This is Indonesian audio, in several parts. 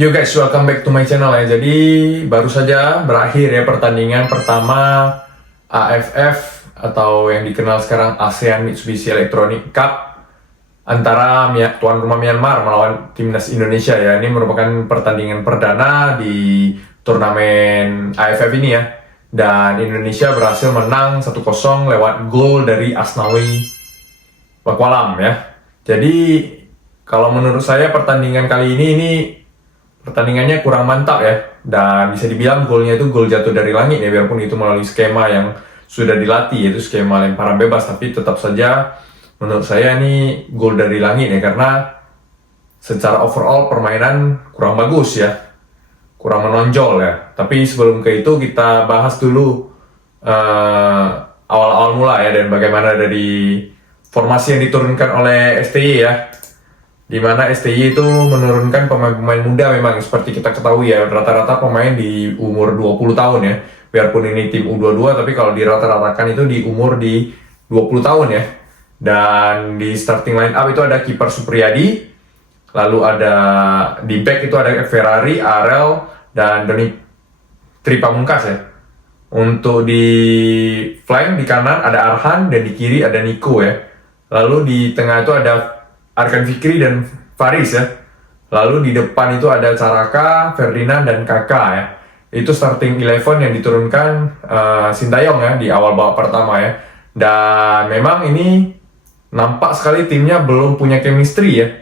Yo guys, welcome back to my channel ya. Jadi baru saja berakhir ya pertandingan pertama AFF atau yang dikenal sekarang ASEAN Mitsubishi Electronic Cup antara tuan rumah Myanmar melawan timnas Indonesia ya. Ini merupakan pertandingan perdana di turnamen AFF ini ya. Dan Indonesia berhasil menang 1-0 lewat gol dari Asnawi Bakualam ya. Jadi kalau menurut saya pertandingan kali ini pertandingannya kurang mantap ya, dan bisa dibilang golnya itu gol jatuh dari langit ya, biarpun itu melalui skema yang sudah dilatih, yaitu skema lemparan bebas, tapi tetap saja menurut saya ini gol dari langit ya, karena secara overall permainan kurang bagus ya, kurang menonjol ya. Tapi sebelum ke itu kita bahas dulu awal-awal mula ya, dan bagaimana dari formasi yang diturunkan oleh STY ya, di mana STY itu menurunkan pemain-pemain muda. Memang seperti kita ketahui ya, rata-rata pemain di umur 20 tahun ya. Biarpun ini tim U22, tapi kalau dirata-ratakan itu di umur di 20 tahun ya. Dan di starting line up itu ada kiper Supriyadi, lalu ada di back itu ada Ferrari, Arel, dan Doni Tripamungkas ya. Untuk di flank di kanan ada Arhan, dan di kiri ada Niko ya. Lalu di tengah itu ada Arkan Fikri dan Faris ya. Lalu di depan itu ada Caraka, Ferdinand, dan Kakak ya. Itu starting 11 yang diturunkan Sintayong ya di awal babak pertama ya. Dan memang ini nampak sekali timnya belum punya chemistry ya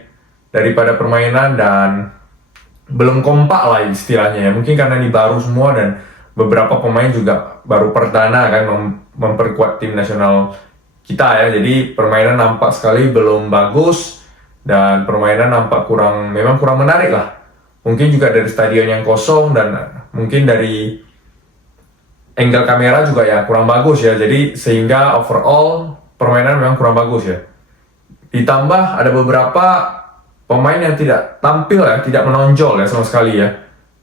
daripada permainan, dan belum kompak lah istilahnya ya. Mungkin karena ini baru semua, dan beberapa pemain juga baru perdana kan memperkuat tim nasional kita ya. Jadi permainan nampak sekali belum bagus, dan permainan nampak memang kurang menarik lah. Mungkin juga dari stadion yang kosong, dan mungkin dari angle kamera juga ya kurang bagus ya. Jadi sehingga overall permainan memang kurang bagus ya. Ditambah ada beberapa pemain yang tidak tampil ya, tidak menonjol ya sama sekali ya.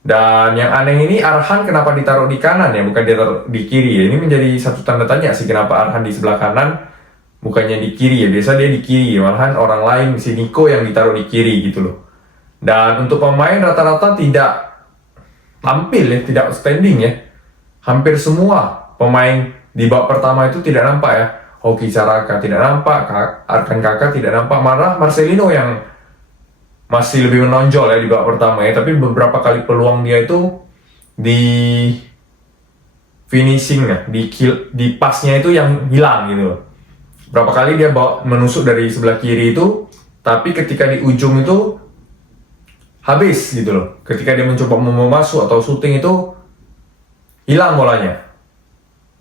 Dan yang aneh ini, Arhan kenapa ditaruh di kanan ya, bukan ditaruh di kiri ya. Ini menjadi satu tanda tanya sih, kenapa Arhan di sebelah kanan bukannya di kiri ya. Biasa dia di kiri, malahan orang lain, si Niko yang ditaruh di kiri gitu loh. Dan untuk pemain rata-rata tidak tampil ya, tidak outstanding ya. Hampir semua pemain di babak pertama itu tidak nampak ya. Hoki Caraka tidak nampak, Arkan Kakak tidak nampak, malah Marcelino yang masih lebih menonjol ya di babak pertama ya. Tapi beberapa kali peluang dia itu di finishing ya, di pasnya itu yang hilang gitu loh. Berapa kali dia menusuk dari sebelah kiri itu, tapi ketika di ujung itu habis gitu loh. Ketika dia mencoba masuk atau shooting itu hilang bolanya.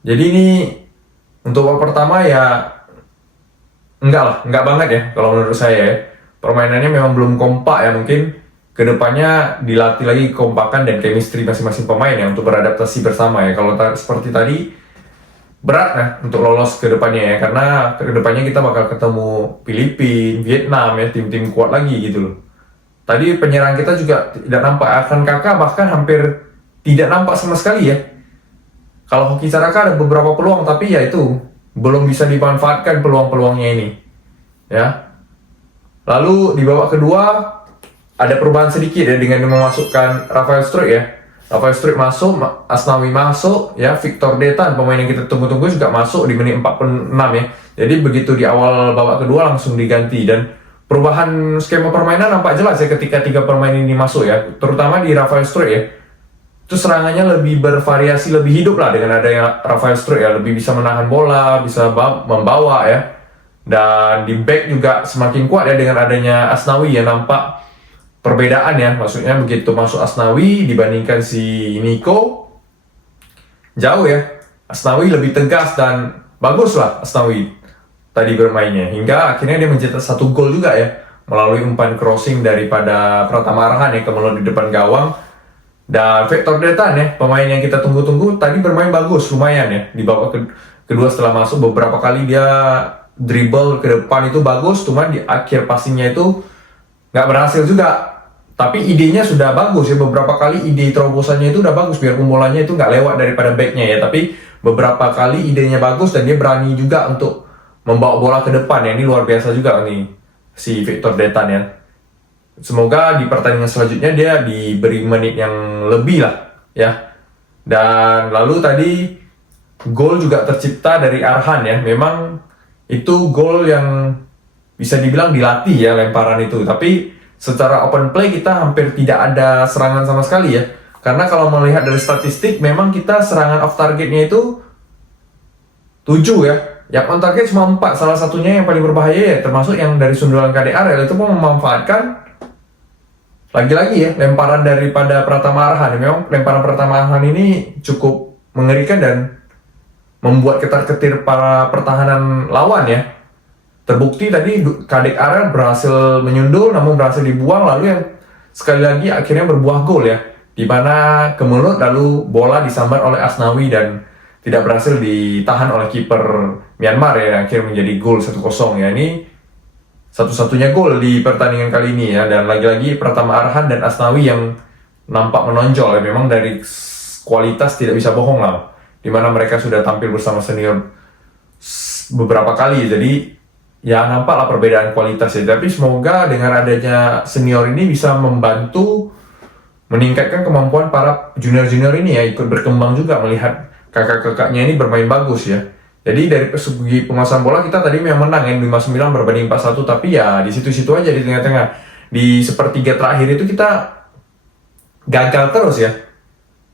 Jadi ini untuk babak pertama ya enggak banget ya kalau menurut saya ya. Permainannya memang belum kompak ya. Mungkin kedepannya dilatih lagi kekompakan dan chemistry masing-masing pemain ya untuk beradaptasi bersama ya. Kalau seperti tadi berat ya untuk lolos ke depannya ya, karena ke depannya kita bakal ketemu Filipina, Vietnam ya, tim-tim kuat lagi gitu loh. Tadi penyerang kita juga tidak nampak, Arkan Kakak bahkan hampir tidak nampak sama sekali ya. Kalau Hoki Caraka ada beberapa peluang, tapi ya itu belum bisa dimanfaatkan peluang-peluangnya ini ya. Lalu di babak kedua ada perubahan sedikit ya, dengan memasukkan Rafael Struijk ya. Rafael Struijk masuk, Asnawi masuk ya, Victor Detan, pemain yang kita tunggu-tunggu juga masuk di menit 46 ya. Jadi begitu di awal babak kedua langsung diganti, dan perubahan skema permainan nampak jelas ya ketika 3 pemain ini masuk ya. Terutama di Rafael Struijk ya. Itu serangannya lebih bervariasi, lebih hidup lah dengan adanya Rafael Struijk ya, lebih bisa menahan bola, bisa membawa ya. Dan di back juga semakin kuat ya dengan adanya Asnawi ya, nampak perbedaan ya, maksudnya begitu masuk Asnawi dibandingkan si Niko, jauh ya. Asnawi lebih tegas dan bagus lah Asnawi tadi bermainnya, hingga akhirnya dia mencetak 1 gol juga ya melalui umpan crossing daripada Pratama Arhan ya ke di depan gawang. Dan Victor Detan ya, pemain yang kita tunggu-tunggu tadi bermain bagus lumayan ya di babak kedua. Setelah masuk beberapa kali dia dribble ke depan itu bagus, cuma di akhir passingnya itu nggak berhasil juga. Tapi idenya sudah bagus ya, beberapa kali ide terobosannya itu udah bagus, biarpun bolanya itu nggak lewat daripada backnya ya. Tapi beberapa kali idenya bagus, dan dia berani juga untuk membawa bola ke depan ya. Ini luar biasa juga nih si Victor Detan ya. semoga di pertandingan selanjutnya dia diberi menit yang lebih lah ya. Dan lalu tadi gol juga tercipta dari Arhan ya. Memang itu gol yang bisa dibilang dilatih ya, lemparan itu. Tapi secara open play kita hampir tidak ada serangan sama sekali ya. Karena kalau melihat dari statistik memang kita serangan off targetnya itu 7 ya. Yang on target cuma 4. Salah satunya yang paling berbahaya ya, termasuk yang dari sundulan KDR itu pun memanfaatkan lagi-lagi ya lemparan daripada Pratama Arhan. Memang lemparan Pratama Arhan ini cukup mengerikan dan membuat ketar-ketir para pertahanan lawan ya. Terbukti tadi KDR berhasil menyundul namun berhasil dibuang, lalu yang sekali lagi akhirnya berbuah gol ya, di mana ke mulut lalu bola disambar oleh Asnawi dan tidak berhasil ditahan oleh kiper Myanmar ya, akhirnya menjadi gol 1-0 ya. Ini satu-satunya gol di pertandingan kali ini ya, dan lagi-lagi Pratama Arhan dan Asnawi yang nampak menonjol ya. Memang dari kualitas tidak bisa bohong lah, dimana mereka sudah tampil bersama senior beberapa kali, jadi ya nampaklah perbedaan kualitas ya. Tapi semoga dengan adanya senior ini bisa membantu meningkatkan kemampuan para junior-junior ini ya, ikut berkembang juga melihat kakak-kakaknya ini bermain bagus ya. Jadi dari segi penguasaan bola kita tadi memang menang ya, 5-9 berbanding 4-1, tapi ya di situ-situ aja di tengah-tengah. Di sepertiga terakhir itu kita gagal terus ya.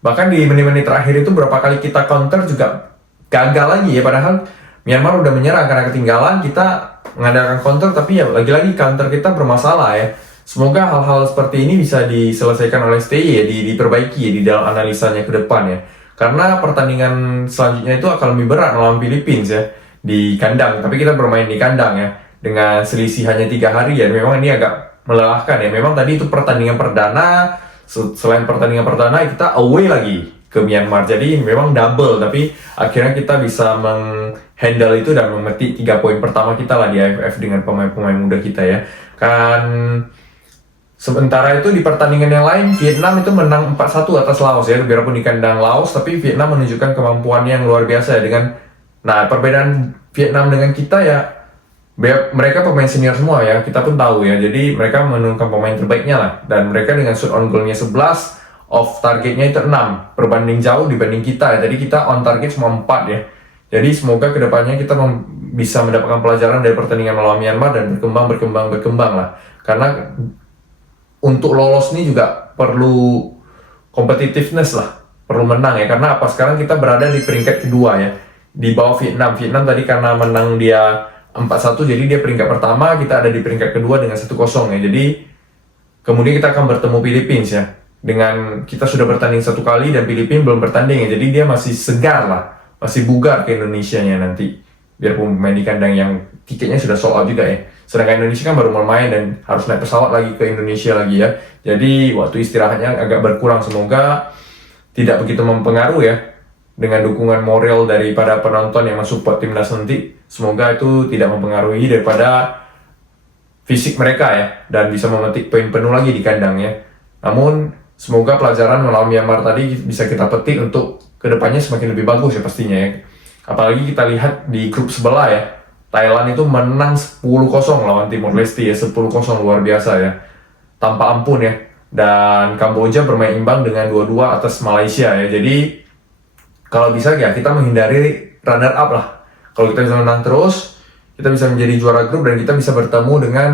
Bahkan di menit-menit terakhir itu berapa kali kita counter juga gagal lagi ya, padahal Myanmar udah menyerang karena ketinggalan, kita mengadakan counter tapi ya lagi-lagi counter kita bermasalah ya. Semoga hal-hal seperti ini bisa diselesaikan oleh STY ya, diperbaiki ya, di dalam analisanya ke depan ya. Karena pertandingan selanjutnya itu akan lebih berat melawan Philippines ya, di kandang. Tapi kita bermain di kandang ya, dengan selisih hanya 3 hari ya. Memang ini agak melelahkan ya. Memang tadi itu pertandingan perdana, selain pertandingan perdana kita away lagi ke Myanmar. Jadi memang double, tapi akhirnya kita bisa menghandle itu dan memetik 3 poin pertama kita lah di AFF dengan pemain-pemain muda kita ya. Kan sementara itu di pertandingan yang lain, Vietnam itu menang 4-1 atas Laos ya. Biarpun di kandang Laos, tapi Vietnam menunjukkan kemampuannya yang luar biasa ya. Nah, perbedaan Vietnam dengan kita ya, mereka pemain senior semua ya, kita pun tahu ya. Jadi mereka menurunkan pemain terbaiknya lah. Dan mereka dengan shoot on goalnya 11, off targetnya itu 6, berbanding jauh dibanding kita ya. Jadi kita on target cuma 4 ya. Jadi semoga kedepannya kita bisa mendapatkan pelajaran dari pertandingan melawan Myanmar dan berkembang lah. Karena untuk lolos ini juga perlu competitiveness lah, perlu menang ya. Karena apa, sekarang kita berada di peringkat kedua ya, di bawah Vietnam. Vietnam tadi karena menang dia 4-1, jadi dia peringkat pertama, kita ada di peringkat kedua dengan 1-0 ya. Jadi kemudian kita akan bertemu Philippines ya, dengan kita sudah bertanding 1 kali dan Philippines belum bertanding ya. Jadi dia masih segar lah, masih bugar ke Indonesianya nanti, biarpun main di kandang yang tiketnya sudah sold out juga ya. Sedangkan Indonesia kan baru bermain dan harus naik pesawat lagi ke Indonesia lagi ya. Jadi waktu istirahatnya agak berkurang. Semoga tidak begitu mempengaruhi ya, dengan dukungan moral daripada penonton yang mensupport timnas nanti. Semoga itu tidak mempengaruhi daripada fisik mereka ya, dan bisa memetik poin penuh lagi di kandang ya. Namun semoga pelajaran melawan Myanmar tadi bisa kita petik untuk kedepannya semakin lebih bagus ya pastinya ya. Apalagi kita lihat di grup sebelah ya, Thailand itu menang 10-0 lawan Timor Leste ya, 10-0 luar biasa ya, tanpa ampun ya. Dan Kamboja bermain imbang dengan 2-2 atas Malaysia ya. Jadi kalau bisa ya kita menghindari runner up lah. Kalau kita bisa menang terus, kita bisa menjadi juara grup dan kita bisa bertemu dengan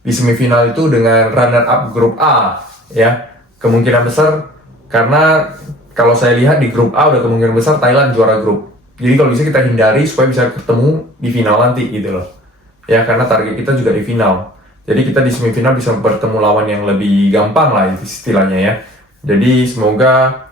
di semifinal itu dengan runner up grup A ya. Kemungkinan besar, karena kalau saya lihat di grup A udah kemungkinan besar Thailand juara grup. Jadi kalau bisa kita hindari supaya bisa ketemu di final nanti gitu loh. Ya, karena target kita juga di final. Jadi kita di semifinal bisa bertemu lawan yang lebih gampang lah istilahnya ya. Jadi semoga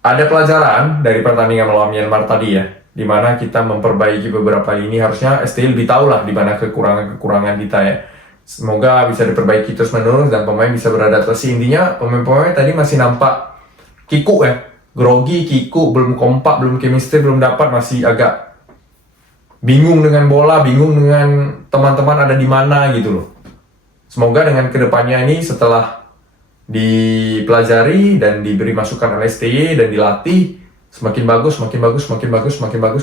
ada pelajaran dari pertandingan melawan Myanmar tadi ya, dimana kita memperbaiki beberapa ini. Harusnya STY lebih tahu lah di mana kekurangan kita ya. Semoga bisa diperbaiki terus menerus dan pemain bisa beradaptasi. Intinya pemain-pemain tadi masih nampak kikuk ya, grogi, kikuk, belum kompak, belum chemistry, belum dapat, masih agak bingung dengan bola, bingung dengan teman-teman ada di mana gitu loh. Semoga dengan kedepannya ini setelah dipelajari dan diberi masukan oleh STY dan dilatih, semakin bagus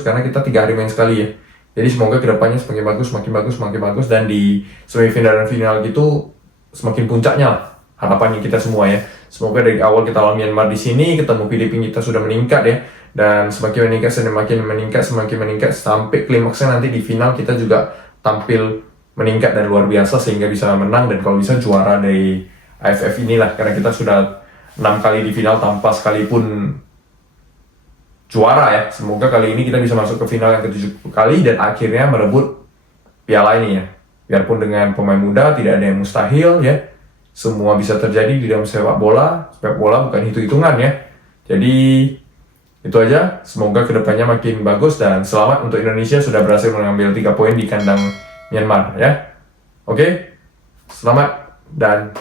karena kita 3 hari main sekali ya. Jadi semoga kedepannya semakin bagus, semakin bagus, semakin bagus, dan di semifinal dan final gitu semakin puncaknya lah harapannya kita semua ya. Semoga dari awal kita lawan Myanmar di sini, ketemu Filipina kita sudah meningkat ya, dan semakin meningkat sampai klimaksnya nanti di final kita juga tampil meningkat dan luar biasa sehingga bisa menang dan kalau bisa juara dari AFF inilah, karena kita sudah 6 kali di final tanpa sekalipun juara ya. Semoga kali ini kita bisa masuk ke final yang ke-7 kali dan akhirnya merebut piala ini ya. Biarpun dengan pemain muda tidak ada yang mustahil ya. Semua bisa terjadi di dalam sepak bola. Sepak bola bukan hitung-hitungan ya. Jadi itu aja. Semoga kedepannya makin bagus dan selamat untuk Indonesia sudah berhasil mengambil 3 poin di kandang Myanmar ya. Oke. Selamat dan